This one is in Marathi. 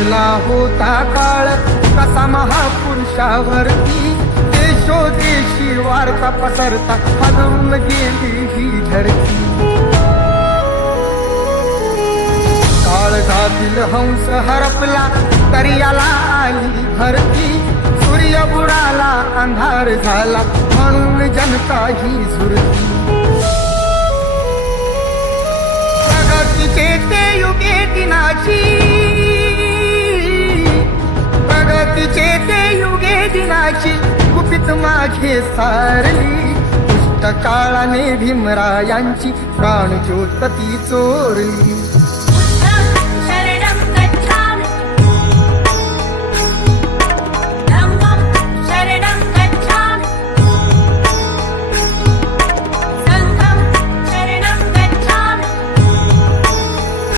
बसला होता काळ कसा महापुरुषावरती, देशोदेशी वार्ता पसरता हलवून गेली ही धरती. काळजातील हंस हरपला तरी आला आली भरती, सूर्य बुडाला अंधार झाला म्हणून जनता ही झुरती. प्रगतीचे ते युगे दिनाची, प्रगतीचे ते युगे दिनाची गुपित माझे सारली. दुष्ट काळाने भीमरायांची प्राणज्योत ती चोरली.